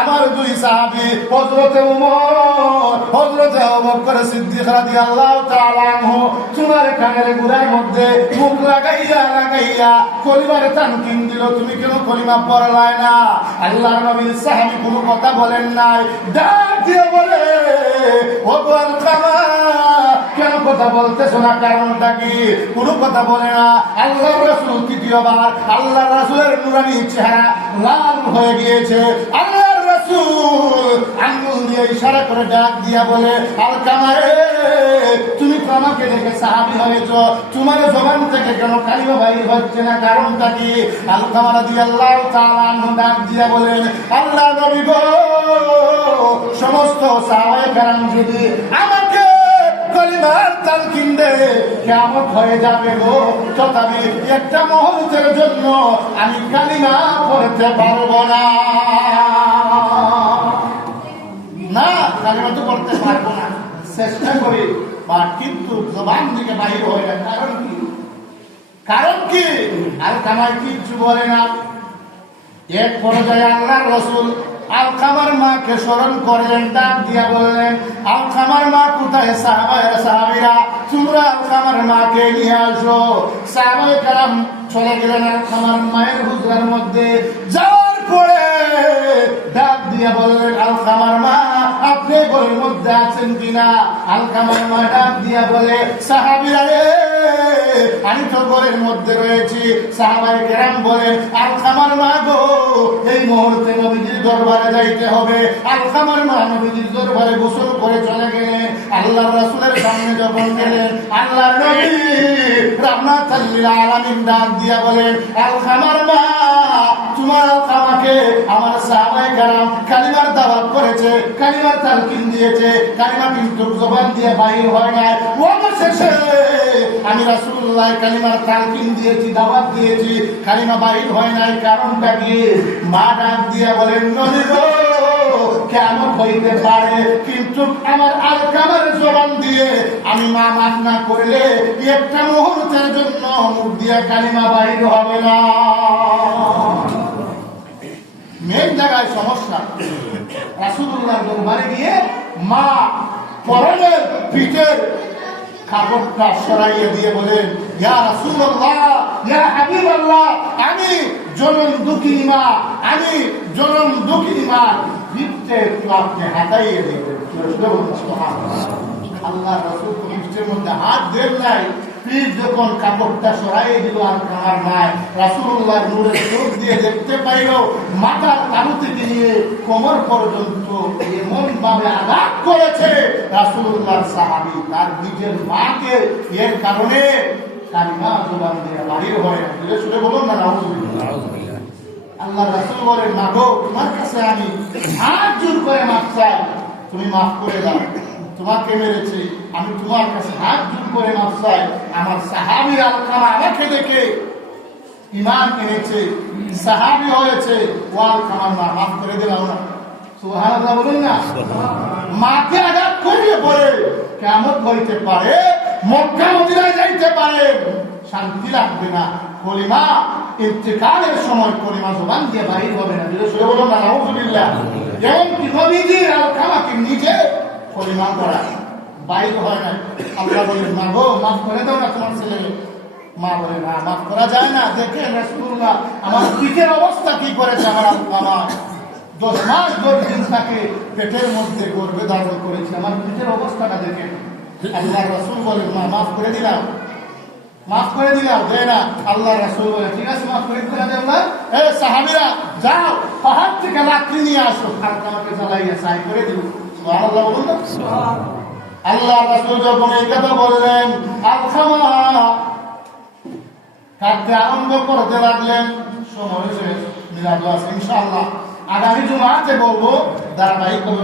আমার দুই সাহাবী হযরতে ওমর হযরতে আবু বকর সিদ্দিক রাদিয়াল্লাহু তাআলা আনহু তোমার কানের গুড়ার মধ্যে মুখ লাগাইয়া কলিমার তানকিন দিল, তুমি কেন কলিমা পড়লাই না? আল্লাহর নবীর সাহাবী কোনো কথা বলেন নাই, ডাক দিয়ে বলে ও আলকামা কেন কথা বলতেছো না, কারণটা কি? কোনো কথা বলে না। আল্লাহর রাসূল তৃতীয়বার আল্লাহর রাসূলের নূরানী চেহারা লাল হয়ে গিয়েছে। আল্লাহর রাসূল আঙ্গুল দিয়ে ইশারা করে ডাক দিয়া বলে আলকামা রে, তুমি তো আমাকে দেখে সাহাবী হয়েছ, তোমার জবান থেকে কেন কালিমা বাইর হচ্ছে না, কারণটা কি? আলকামা রাদিয়াল্লাহু তাআলা আনহু ডাক দিয়া বলেন আল্লাহর নবী গো, সমস্ত সাহাবায়ে কেরাম যদি আমাকে কলিমার তালকিন দে কিয়ামত হয়ে যাবে গো, তথাপি একটা মুহূর্তের জন্য আমি কালিমা পড়তে পারবো না। না, কালিমা তো পড়তে পারবো না, চেষ্টা করি বা কিন্তু জবান থেকে বাইরে হয় না। কারণ কি? কারণ কি? আলকামার কিচ্ছু বলে না। এক পর্যায়ে আল্লাহর রাসূল আলকামার মাকে স্মরণ করলেন, ডাক দিয়া বললেন আলকামার মা কোথায়? সাহাবীরা তোমরা আলকামার মাকে নিয়ে আসো। সাহাবায়ে কেরাম চলে গেলেন আলকামার মায়ের হুজরার মধ্যে। যাওয়ার পরে ডাক দিয়া বললেন আলকামার মা আপনি ঘরের মধ্যে আছেন কিনা? আলকামার মা ডাক দিয়া বলে সাহাবীরা রে, আমি তো ঘরের মধ্যে রয়েছি। সাহাবায়ে কেরাম বলেন আলকামার মা গো, এই মুহূর্তে নবীজির দরবারে যাইতে হবে। আলকামার মা নবীজির দরবারে গোসল করে চলে গেলেন। আল্লাহর রাসূলের সামনে যখন গেলেন, আল্লাহর নবী রাহমাতাল লিল আলামিন ডাক দিয়া বলেন আলকামার মা, তোমার আলকামাকে আমার সাহাবায়ে কেরাম কালিমার দাওয়াত করেছে, কালিমার তালকিন দিয়েছে, কালিমা কিন্তু জবান দিয়ে বাইর হয় না। অবশেষে আমি রাসূলুল্লাহ কালিমার তালকিন দিয়েছি, দাওয়াত দিয়েছি, কালিমা বাইর হয় নাই। কারণটা কি? মা ডাক দিয়া বলেন নবী গো, কিয়ামত হইতে পারে কিন্তু আমার আলকামার জবান দিয়ে আমি মা মাফ না করলে একটা মুহূর্তের জন্য মুখ দিয়ে কালিমা বাইর হবে না। মেন জায়গায় সমস্যা। রাসূলুল্লাহর দরবারে গিয়ে মা পরনের পিঠের কাপড়টা সরাইয়ে দিয়ে বলেন ইয়া রাসূলুল্লাহ, ইয়া হাবিবাল্লাহ, আমি জনম দুঃখিনী মা, আমি জনম দুঃখিনী মা, পিঠে একটু আপনি হাতাইয়ে দিবেন। আল্লাহ রাসূল পিঠের মধ্যে হাত দেন নাই, পিঠ যখন কাপড়টা সরাইয়ে দিল আলকামার মা, রাসূলুল্লাহর নূরের চোখ দিয়ে দেখতে পাইল মাথার তালু থেকে নিয়ে কোমর পর্যন্ত এমন ভাবে আঘাত করেছে রাসূলুল্লাহর সাহাবী তার নিজের মাকে। এর কারণে কালিমা জবান দিয়ে বাহির হয় না। শুনে বলুন না নাউযুবিল্লাহ। আল্লাহ রাসূল বলেন মা গো, তোমার কাছে আমি হাত জোর করে মাফ চাই, তুমি মাফ করে দাও। তোমাকে মেরেছি, আমি তোমার কাছে হাত জোর করে মাফ চাই। আমার সাহাবী আলকামা আমাকে দেখে ঈমান এনেছে, সাহাবী হয়েছে, ও আলকামার মা মাফ করে দিলাম না। সুবহানাল্লাহ বলুন না। মাকে আঘাত করিয়ে পরে কিয়ামত হইতে পারে, মক্কা মদিনায় যাইতে পারে, শান্তি লাগবে না। কলিমা ইন্তেকালের সময় কলিমা জবান দিয়ে বাহির হবে না। শুনে বলুন না নাউযুবিল্লাহ। এমনকি নবীজি আলকামাকে নিজে কলিমা পড়া বাইর হয় না। আল্লাহ বলেন মা গো, মাফ করে দাও না তোমার ছেলে। মা বলে না, মাফ করা যায় না। দেখেন রাসূলুল্লাহ আমার পিঠের অবস্থা কি করেছে। আমার আলকামা 10 মাস 10 দিন তাকে পেটের মধ্যে গর্ভে ধারণ করেছে, আমার পিঠের অবস্থাটা দেখেন। আল্লাহ রাসূল বলেন মা মাফ করে দিলাম, মাফ করে দিলাম। দেয় না। আল্লাহ রাসূল বলে ঠিক আছে মাফ করে দিলাম না। এ সাহাবীরা যাও, পাহাড় থেকে লাকড়ি নিয়ে আসো, আলকামাকে জ্বালাইয়া ছাই করে দিল। সুবহানাল্লাহ বলুন না। আল্লাহ রাসূল যখন এই কথা বললেন, আলকামা কাঁদতে আরম্ভ করতে লাগলেন। সময় শেষ, মিলাদ আছে ইনশাআল্লাহ আগামী জুমাতে বলবো ধারাবাহিকভাবে।